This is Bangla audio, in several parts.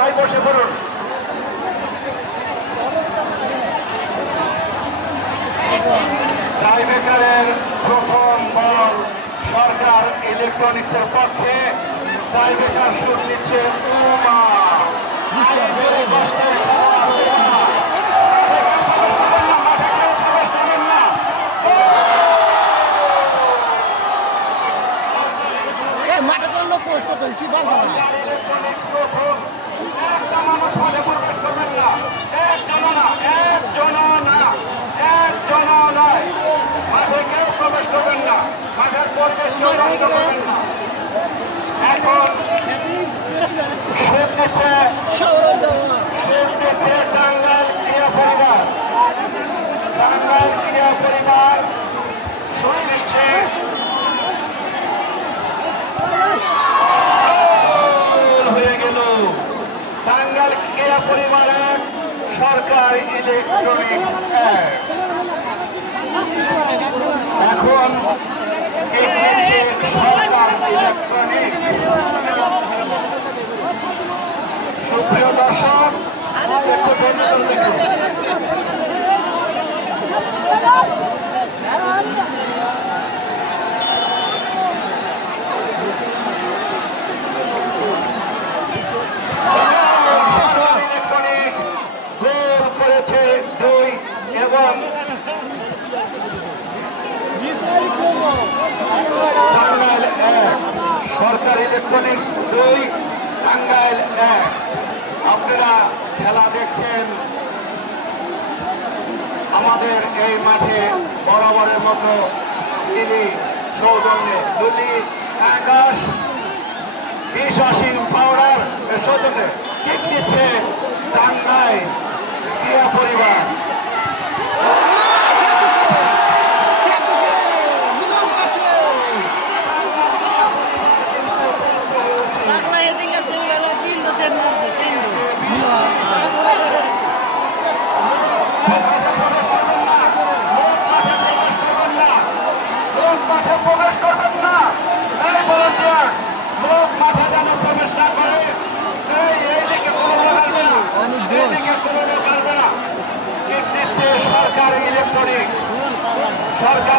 সবাই বসে পড়ুন। টাইব্রেকারের প্রথম বল সরকার ইলেকট্রনিক্সের পক্ষে। টাইব্রেকার শুট নিচ্ছে উমা। মাঠে তো লোক পোস্ট করতে কি বলব এখন শোধ দিচ্ছে সৌরভ দেওয়া শোধ দিচ্ছে টাঙ্গাইল ক্রিয়া পরিবার টাঙ্গাইল ক্রিয়া পরিবার শোধ দিচ্ছে গোল হয়ে গেল টাঙ্গাইল ক্রিয়া পরিবার এক সরকার ইলেকট্রনিক্স এখন সরকার ইলেকট্রনিক্স সুপ্রিয় দর্শক ধরে দেখুন। ইলেকট্রনিক্স গোল করেছে দুই এবং টাঙ্গাইল এক সরকার ইলেকট্রনিক্স দুই টাঙ্গাইল এক আপনারা খেলা দেখছেন। আমাদের এই মাঠে বরাবরের মতো তিনি সৌজন্যে দুটি আকাশ বিষ অসীম পাউডার সৌজন্যে কিক দিচ্ছে টাঙ্গাইল ক্রিয়া পরিবার লোক মাঠে প্রবেশ করবেন না এই volunteer, লোক মাঠে যেন প্রবেশ না করে এই এইদিকে কোনো লোক আসবে না অনেক দোষ। এইদিকে কোনো লোক আসবে না কিক দিচ্ছে সরকার ইলেকট্রনিক্স সরকার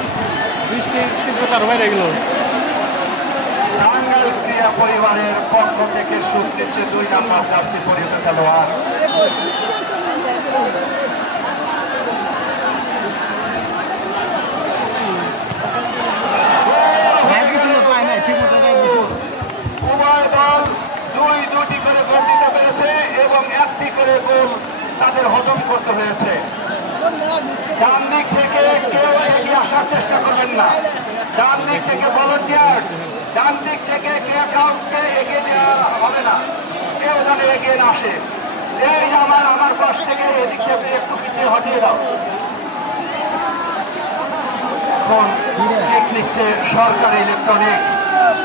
বৃষ্টির তীব্রতার বাইরে গেল। টাঙ্গাইল ক্রিয়া পরিবারের পক্ষ থেকে সুর দিচ্ছে দুই নাম্বার জার্সি পরিহিত খেলোয়াড়। এবং একটি করে গোল তাদের হজম করতে হয়েছে। ডান দিক থেকে কেউ এগিয়ে আসার চেষ্টা করবেন না। ডান দিক থেকে ভলেন্টিয়ার্স ডান দিক থেকে কে কাউকে এগিয়ে দেওয়া হবে না। কেউ যেন এগিয়ে না আসে। এই আমার আমার পাশ থেকে এদিক থেকে একটু পিছিয়ে হটিয়ে দাও। এখন নিচ্ছে সরকারি ইলেকট্রনিক্স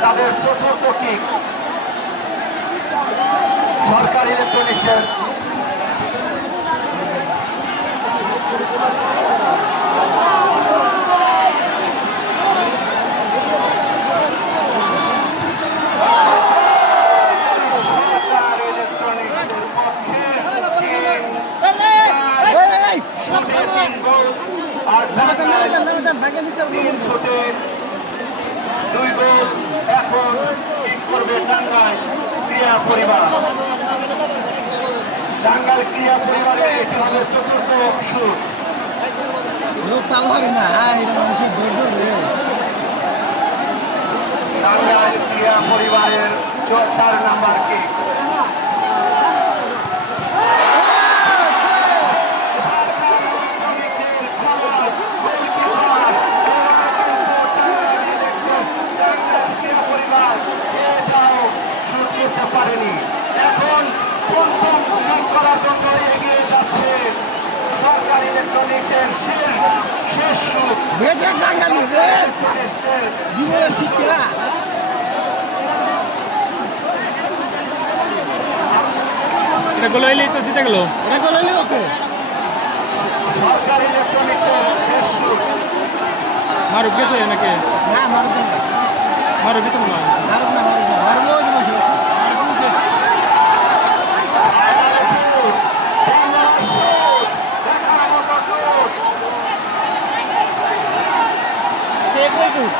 তাদের চতুর্থ কিক সরকারি ইলেকট্রনিক্সের সরকার ইলেকট্রনিক্সের পক্ষে তিন এই শুটে তিন গোল আর ঢাকায় ভাগে দিছে তিন শুটে দুই গোল এখন কিক করবে টাঙ্গাইল ক্রিয়া পরিবার। টাঙ্গাইল ক্রিয়া পরিবারের এটি হবে চতুর্থ শুট। টাঙ্গাইল ক্রিয়া পরিবারের চার নাম্বার কিক। বেজে বাঙালি বেশ জীবনের শিক্ষা এটা গোল হইলেই তো জিতে গেল। এটা ওকে সুখ মারুফ গেছে নাকি? না মারুন মারুফ তো হয়। Juventud,